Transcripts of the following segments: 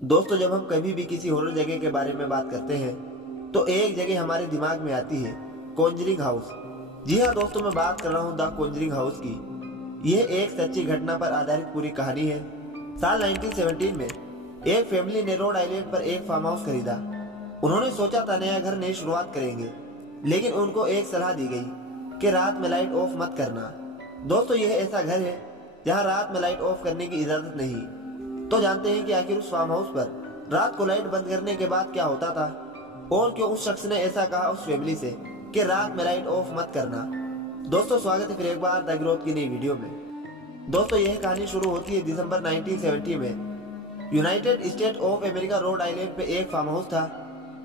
दोस्तों, जब हम कभी भी किसी हॉरर जगह के बारे में बात करते हैं तो एक जगह हमारे दिमाग में आती है, कॉन्जरिंग हाउस। जी हाँ दोस्तों, मैं बात कर रहा हूँ द कॉन्जरिंग हाउस की। यह एक सच्ची घटना पर आधारित पूरी कहानी है। साल 1917 में एक फैमिली ने रोड आइलैंड पर एक फार्म हाउस खरीदा। उन्होंने सोचा था नया घर नई शुरुआत करेंगे, लेकिन उनको एक सलाह दी गई कि रात में लाइट ऑफ मत करना। दोस्तों, यह ऐसा घर है जहाँ रात में लाइट ऑफ करने की इजाजत नहीं। तो जानते हैं कि आखिर उस फार्म हाउस पर रात को लाइट बंद करने के बाद क्या होता था और क्यों उस शख्स ने ऐसा कहा उस फैमिली से कि रात में लाइट ऑफ मत करना। दोस्तों, स्वागत है फिर एक बार द ग्रोथ की नई वीडियो में। दोस्तों, यह कहानी शुरू होती है दिसंबर 1970 में। United state of America Rhode Island पे एक फार्म हाउस था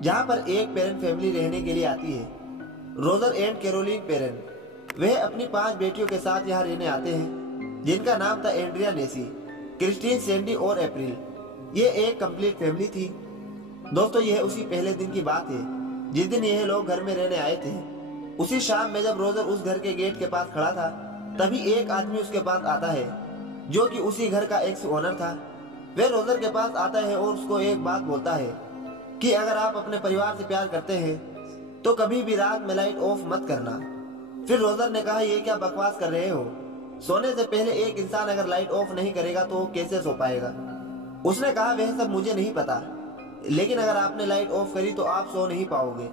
जहाँ पर एक पेरेंट फैमिली रहने के लिए आती है, रोजर एंड कैरोलिन पेरेंट। वह अपनी 5 बेटियों के साथ यहाँ रहने आते हैं, जिनका नाम था एंड्रिया, नेसी, क्रिस्टीन, सैंडी और अप्रैल। ये एक कंप्लीट फैमिली थी। दोस्तों, यह उसी पहले दिन की बात है जिस दिन यह लोग घर में रहने आए थे। उसी शाम में जब रोजर उस घर के गेट के पास खड़ा था, तभी एक आदमी उसके पास आता है जो कि उसी घर का एक्स ओनर था। वह रोजर के पास आता है और उसको एक बात बोलता है कि अगर आप अपने परिवार से प्यार करते हैं तो कभी भी रात में लाइट ऑफ मत करना। फिर रोजर ने कहा, ये क्या बकवास कर रहे हो? सोने से पहले एक इंसान अगर लाइट ऑफ नहीं करेगा तो वो कैसे सो पाएगा? उसने कहा, वह सब मुझे नहीं पता, लेकिन अगर आपने लाइट ऑफ करी तो आप सो नहीं पाओगे।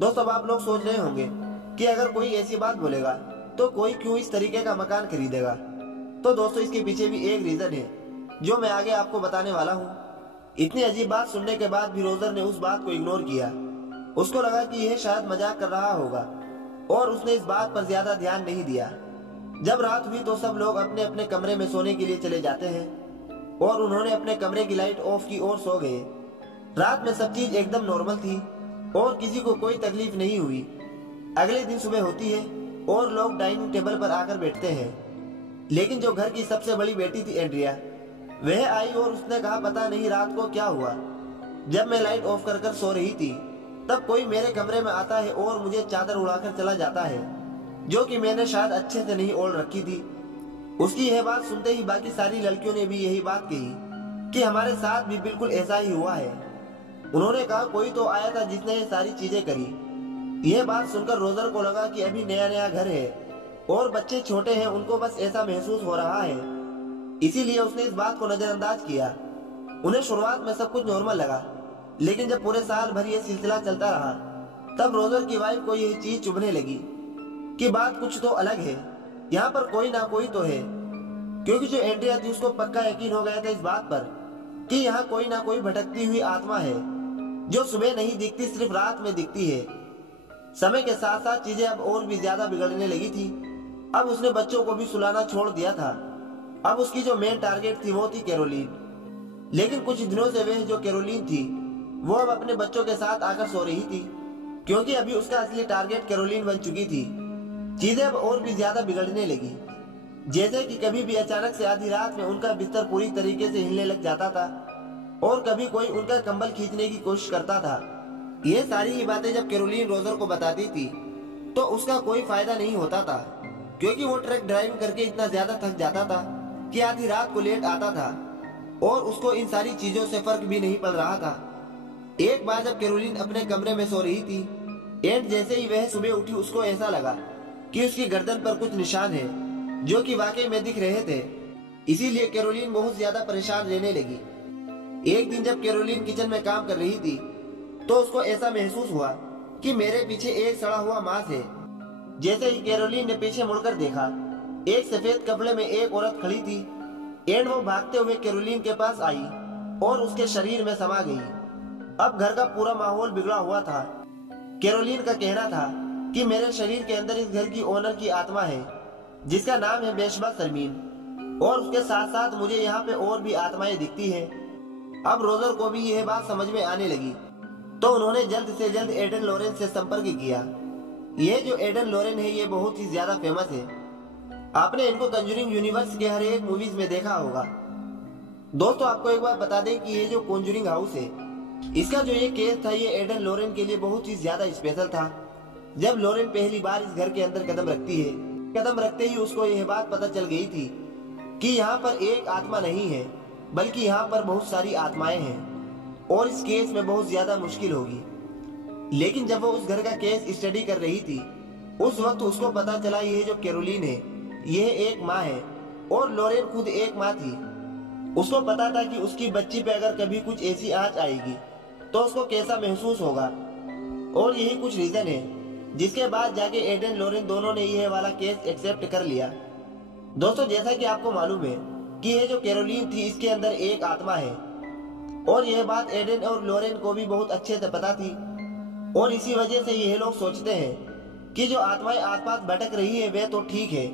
दोस्तों, अब आप लोग सोच रहे होंगे कि अगर कोई ऐसी बात बोलेगा तो कोई क्यों इस तरीके का मकान खरीदेगा। तो दोस्तों, इसके पीछे भी एक रीजन है जो मैं आगे आपको बताने वाला हूँ। इतनी अजीब बात सुनने के बाद भी रोजर ने उस बात को इग्नोर किया। उसको लगा कि यह शायद मजाक कर रहा होगा और उसने इस बात पर ज्यादा ध्यान नहीं दिया। जब रात हुई तो सब लोग अपने अपने कमरे में सोने के लिए चले जाते हैं और उन्होंने अपने कमरे की लाइट ऑफ की और सो गए। रात में सब चीज एकदम नॉर्मल थी और किसी को कोई तकलीफ नहीं हुई। अगले दिन सुबह होती है और लोग डाइनिंग टेबल पर आकर बैठते हैं, लेकिन जो घर की सबसे बड़ी बेटी थी एंड्रिया, वह आई और उसने कहा, पता नहीं रात को क्या हुआ, जब मैं लाइट ऑफ कर सो रही थी तब कोई मेरे कमरे में आता है और मुझे चादर उड़ाकर चला जाता है, जो कि मैंने शायद अच्छे से नहीं ओढ़ रखी थी। उसकी यह बात सुनते ही बाकी सारी लड़कियों ने भी यही बात कही कि हमारे साथ भी बिल्कुल ऐसा ही हुआ है। उन्होंने कहा, कोई तो आया था जिसने ये सारी चीजें करी। यह बात सुनकर रोजर को लगा कि अभी नया नया घर है और बच्चे छोटे हैं, उनको बस ऐसा महसूस हो रहा है, इसीलिए उसने इस बात को नजरअंदाज किया। उन्हें शुरुआत में सब कुछ नॉर्मल लगा, लेकिन जब पूरे साल भर ये सिलसिला चलता रहा तब रोजर की वाइफ को यह चीज चुभने लगी कि बात कुछ तो अलग है, यहाँ पर कोई ना कोई तो है। क्योंकि जो एंड्रिया थी उसको पक्का यकीन हो गया था इस बात पर कि यहाँ कोई ना कोई भटकती हुई आत्मा है जो सुबह नहीं दिखती, सिर्फ रात में दिखती है। समय के साथ साथ चीजें अब और भी ज्यादा बिगड़ने लगी थी। अब उसने बच्चों को भी सुलाना छोड़ दिया था। अब उसकी जो मेन टारगेट थी वो थी कैरोलिन। लेकिन कुछ दिनों से वह जो कैरोलिन थी वो अब अपने बच्चों के साथ आकर सो रही थी, क्योंकि अभी उसका असली टारगेट कैरोलिन बन चुकी थी। चीजें अब और भी ज्यादा बिगड़ने लगी, जैसे कि कभी भी अचानक से आधी रात में उनका बिस्तर पूरी तरीके से हिलने लग जाता था और कभी कोई उनका कंबल खींचने की कोशिश करता था। ये सारी ही बातें जब कैरोलिन रोजर को बताती थी तो उसका कोई फायदा नहीं होता था, क्योंकि वो ट्रक ड्राइविंग करके इतना ज्यादा थक जाता था कि आधी रात को लेट आता था और उसको इन सारी चीजों से फर्क भी नहीं पड़ रहा था। एक बार जब कैरोलिन अपने कमरे में सो रही थी एंड जैसे ही वह सुबह उठी, उसको ऐसा लगा कि उसकी गर्दन पर कुछ निशान है जो कि वाकई में दिख रहे थे। इसीलिए कैरोलिन बहुत ज्यादा परेशान रहने लगी। एक दिन जब कैरोलिन किचन में काम कर रही थी तो उसको ऐसा महसूस हुआ कि मेरे पीछे एक सड़ा हुआ मांस है। जैसे ही कैरोलिन ने पीछे मुड़कर देखा, एक सफेद कपड़े में एक औरत खड़ी थी एंड वो भागते हुए कैरोलिन के पास आई और उसके शरीर में समा गई। अब घर का पूरा माहौल बिगड़ा हुआ था। कैरोलिन का कहना था कि मेरे शरीर के अंदर इस घर की ओनर की आत्मा है जिसका नाम है बेशबा सरमीन, और उसके साथ साथ मुझे यहाँ पे और भी आत्माएं दिखती हैं। अब रोजर को भी यह बात समझ में आने लगी, तो उन्होंने जल्द से जल्द एडन लॉरेन से संपर्क किया। ये जो एडन लॉरेन है ये बहुत ही ज्यादा फेमस है। आपने इनको कंजूरिंग यूनिवर्स के हर एक मूवीज में देखा होगा। दोस्तों, आपको एक बात बता दें कि ये जो कॉन्जूरिंग हाउस है, इसका जो ये केस था ये एडन लॉरेन के लिए बहुत ही ज्यादा स्पेशल था। जब लॉरेन पहली बार इस घर के अंदर कदम रखती है, कदम रखते ही उसको यह बात पता चल गई थी कि यहाँ पर एक आत्मा नहीं है, बल्कि यहाँ पर बहुत सारी आत्माएं हैं और इस केस में बहुत ज्यादा मुश्किल होगी। लेकिन जब वो उस घर का केस स्टडी कर रही थी, उस वक्त उसको पता चला ये जो कैरोलीन है यह एक माँ है और लॉरेन खुद एक माँ थी। उसको पता था कि उसकी बच्ची पे अगर कभी कुछ ऐसी आंच आएगी तो उसको कैसा महसूस होगा, और यही कुछ रीजन है जिसके बाद जाके एडन लॉरेन दोनों ने यह वाला केस एक्सेप्ट कर लिया। दोस्तों, जैसा कि आपको मालूम है कि ये जो कैरोलीन थी इसके अंदर एक आत्मा है, और यह बात एडन और लॉरेन को भी बहुत अच्छे से पता थी, और इसी वजह से यह लोग सोचते हैं कि जो आत्माएं आसपास भटक रही है वे तो ठीक है,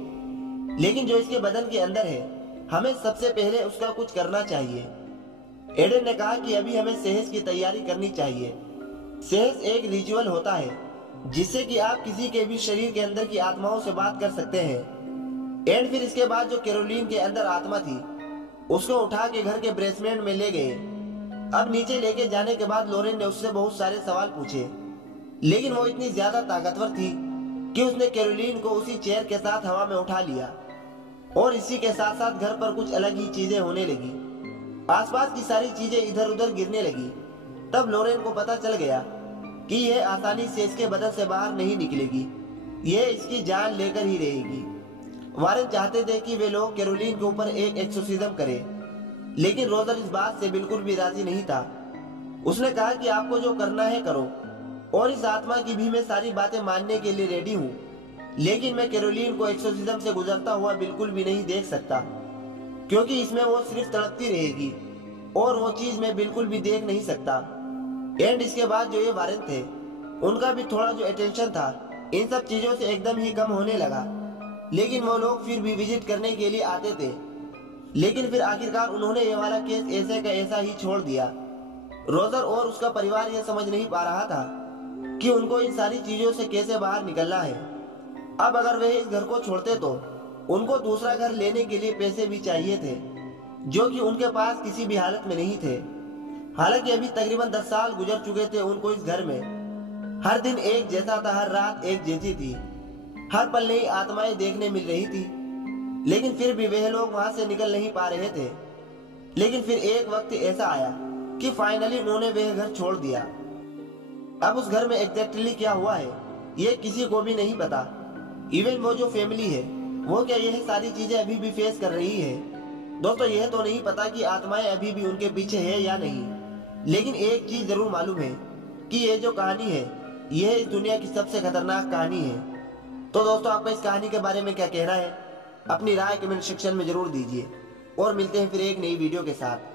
लेकिन जो इसके बदन के अंदर है हमें सबसे पहले उसका कुछ करना चाहिए। एडन ने कहा कि अभी हमें सेहस की तैयारी करनी चाहिए। सेहस एक रिचुअल होता है जिससे कि आप किसी के भी शरीर के अंदर की आत्माओं से बात कर सकते हैं। एंड फिर इसके बाद जो कैरोलीन के अंदर आत्मा थी उसको उठा के घर के बेसमेंट में ले गए। अब नीचे लेके जाने के बाद लॉरेन ने उससे बहुत सारे सवाल पूछे, लेकिन वो इतनी ज्यादा ताकतवर थी कि उसने कैरोलीन को उसी चेयर के साथ हवा में उठा लिया, और इसी के साथ साथ घर पर कुछ अलग ही चीजें होने लगी। आसपास की सारी चीजें इधर उधर गिरने लगी। तब लॉरेन को पता चल गया कि यह आसानी से इसके बदन से बाहर नहीं निकलेगी, यह इसकी जान लेकर ही रहेगी। वारेन चाहते थे कि वे लोग कैरोलीन के ऊपर एक एक्सोर्सिज्म करें, लेकिन रोजर इस बात से बिल्कुल भी राजी नहीं था। उसने कहा कि आपको जो करना है करो, और इस आत्मा की भी मैं सारी बातें मानने के लिए रेडी हूँ, लेकिन मैं कैरोलीन को एक्सोर्सिज्म से गुजरता हुआ बिल्कुल भी नहीं देख सकता, क्योंकि इसमें वो सिर्फ तड़पती रहेगी और वो चीज मैं बिल्कुल भी देख नहीं सकता। एंड इसके बाद जो ये वारेन थे उनका भी थोड़ा जो अटेंशन था इन सब चीजों से एकदम ही कम होने लगा, लेकिन वो लोग फिर भी विजिट करने के लिए आते थे। लेकिन फिर आखिरकार उन्होंने ये वाला केस ऐसे का ऐसा ही छोड़ दिया। रोजर और उसका परिवार ये समझ नहीं पा रहा था कि उनको इन सारी चीजों से कैसे बाहर निकलना है। अब अगर वे इस घर को छोड़ते तो उनको दूसरा घर लेने के लिए पैसे भी चाहिए थे, जो कि उनके पास किसी भी हालत में नहीं थे। हालांकि अभी तकरीबन 10 साल गुजर चुके थे उनको इस घर में। हर दिन एक जैसा था, हर रात एक जैसी थी, हर पल नई आत्माएं देखने मिल रही थी, लेकिन फिर भी वह लोग वहां से निकल नहीं पा रहे थे। लेकिन फिर एक वक्त ऐसा आया कि फाइनली उन्होंने वह घर छोड़ दिया। अब उस घर में एग्जैक्टली क्या हुआ है ये किसी को भी नहीं पता। इवन वो जो फैमिली है वो क्या यह सारी चीजें अभी भी फेस कर रही है। दोस्तों, यह तो नहीं पता कि आत्माएं अभी भी उनके पीछे है या नहीं, लेकिन एक चीज जरूर मालूम है कि ये जो कहानी है यह इस दुनिया की सबसे खतरनाक कहानी है। तो दोस्तों, आपका इस कहानी के बारे में क्या कहना है? अपनी राय कमेंट सेक्शन में जरूर दीजिए, और मिलते हैं फिर एक नई वीडियो के साथ।